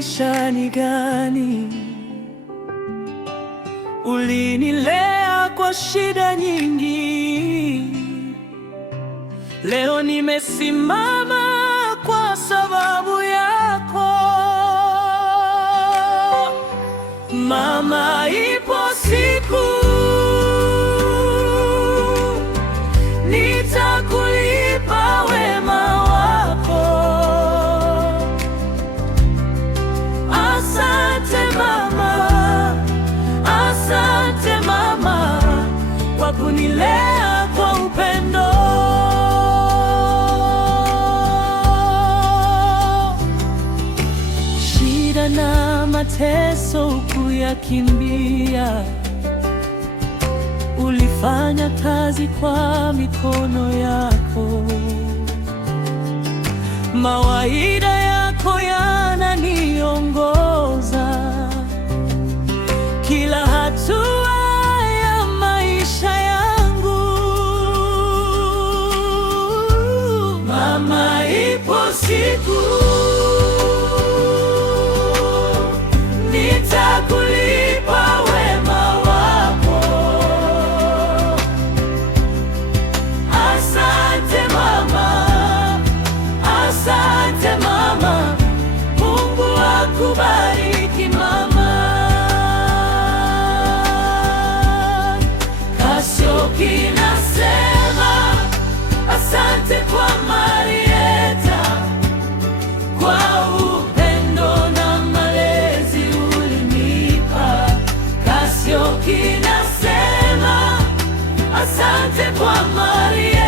maisha ni gani? Ulinilea kwa shida nyingi, leo nimesimama kwa sababu yako. Mama, ipo siku nitakulipa wema wako. Asante mama, asante mama kwa kunilea kwa upendo. Shida na mateso kuyakimbia, ulifanya kazi kwa mikono yako. Mawaida yako yananiongoza kila hatua ya maisha yangu. Mama, ipo siku nitakulipa wema wako. Asante mama, asante mama. Mungu akubariki mama. Kasioki nasema asante kwa Marieta, kwa upendo na malezi ulinipa. Kasioki nasema asante kwa Marieta.